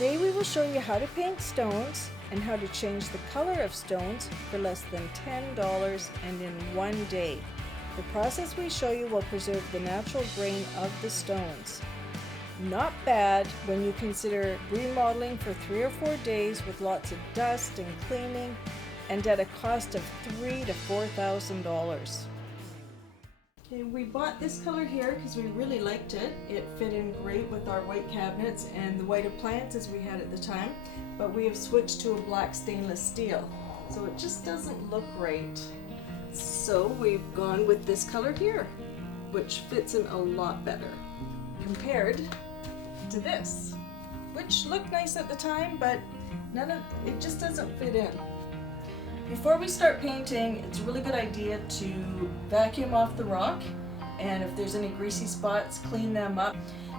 Today we will show you how to paint stones and how to change the color of stones for less than $10 and in one day. The process we show you will preserve the natural grain of the stones. Not bad when you consider remodeling for 3 or 4 days with lots of dust and cleaning and at a cost of $3,000 to $4,000. Okay, we bought this color here because we really liked it. It fit in great with our white cabinets and the white appliances we had at the time, but we have switched to a black stainless steel, so it just doesn't look right. So we've gone with this color here, which fits in a lot better compared to this, which looked nice at the time, but it just doesn't fit in. Before we start painting, it's a really good idea to vacuum off the rock, and if there's any greasy spots, clean them up.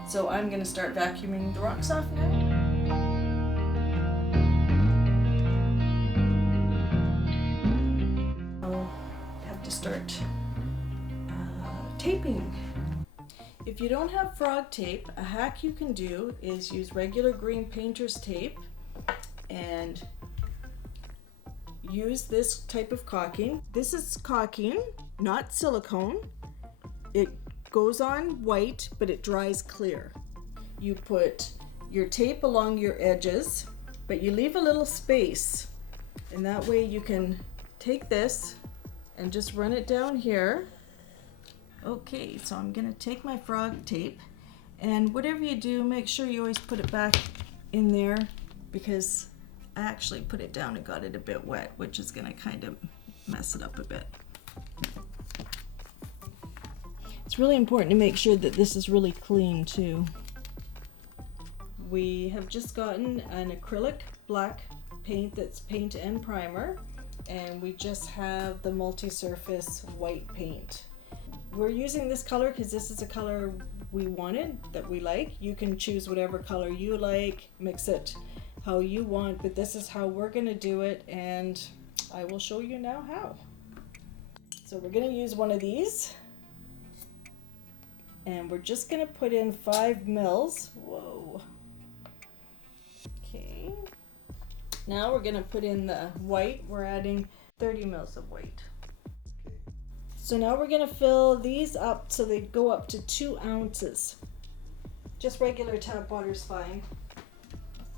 So I'm going to start vacuuming the rocks off now. I'll have to start taping. If you don't have frog tape, a hack you can do is use regular green painter's tape and use this type of caulking. This is caulking, not silicone. It goes on white, but it dries clear. You put your tape along your edges, but you leave a little space, and that way you can take this and just run it down here. Okay, so I'm gonna take my frog tape, and whatever you do, make sure you always put it back in there, because I actually put it down and got it a bit wet, which is going to kind of mess it up a bit. It's really important to make sure that this is really clean too. We have just gotten an acrylic black paint that's paint and primer, and we just have the multi-surface white paint. We're using this color because this is a color we wanted, that we like. You can choose whatever color you like, mix it how you want, but this is how we're going to do it, and I will show you now how. So we're going to use one of these, and we're just going to put in 5 mils. Whoa. Okay. Now we're going to put in the white. We're adding 30 mils of white. So now we're going to fill these up so they go up to 2 ounces. Just regular tap water is fine.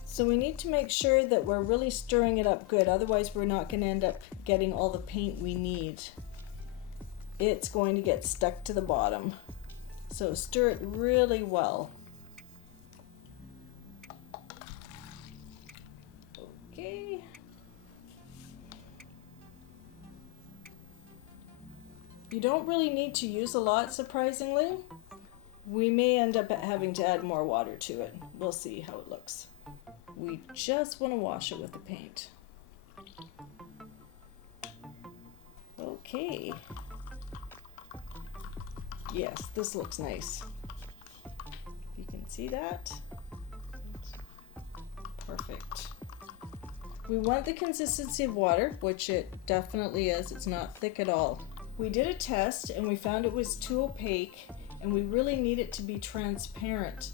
So we need to make sure that we're really stirring it up good, otherwise we're not going to end up getting all the paint we need. It's going to get stuck to the bottom. So stir it really well. Okay. You don't really need to use a lot, surprisingly. We may end up having to add more water to it. We'll see how it looks. We just want to wash it with the paint. Okay. Yes, this looks nice. You can see that. Perfect. We want the consistency of water, which it definitely is. It's not thick at all. We did a test and we found it was too opaque, and we really need it to be transparent.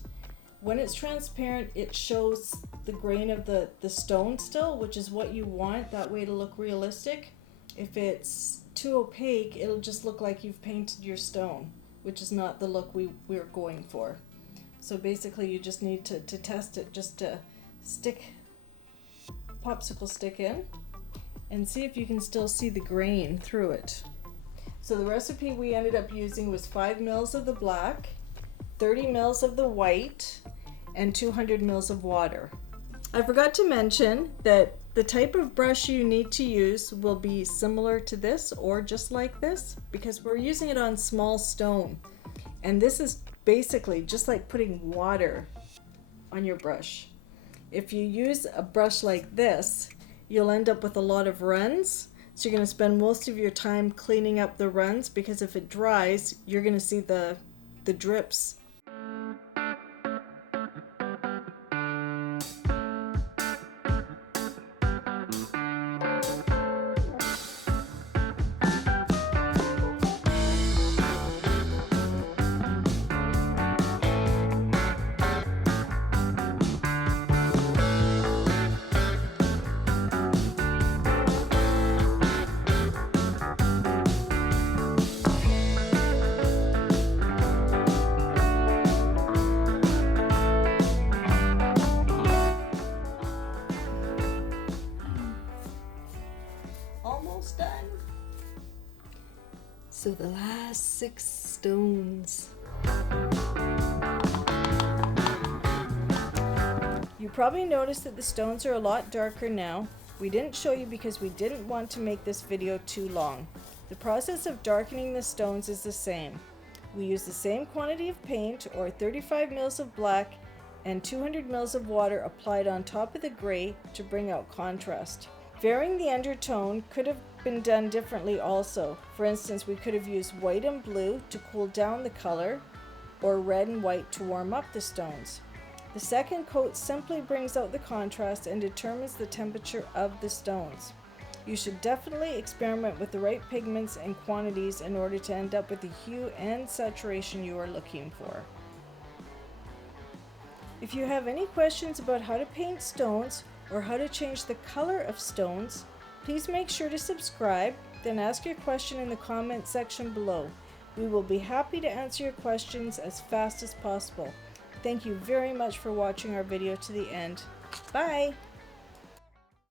When it's transparent, it shows the grain of the stone still, which is what you want. That way it'll look realistic. If it's too opaque, it'll just look like you've painted your stone, which is not the look we're going for. So basically you just need to test it, just to stick popsicle stick in and see if you can still see the grain through it. So the recipe we ended up using was 5 mils of the black, 30 mils of the white, and 200 mils of water. I forgot to mention that the type of brush you need to use will be similar to this or just like this, because we're using it on small stone. And this is basically just like putting water on your brush. If you use a brush like this, you'll end up with a lot of runs. So you're going to spend most of your time cleaning up the runs, because if it dries, you're going to see the drips. So the last 6 stones. You probably noticed that the stones are a lot darker now. We didn't show you because we didn't want to make this video too long. The process of darkening the stones is the same. We use the same quantity of paint, or 35 mils of black and 200 mils of water applied on top of the gray to bring out contrast. Varying the undertone could have been done differently also. For instance, we could have used white and blue to cool down the color, or red and white to warm up the stones. The second coat simply brings out the contrast and determines the temperature of the stones. You should definitely experiment with the right pigments and quantities in order to end up with the hue and saturation you are looking for. If you have any questions about how to paint stones or how to change the color of stones, please make sure to subscribe, then ask your question in the comment section below. We will be happy to answer your questions as fast as possible. Thank you very much for watching our video to the end. Bye!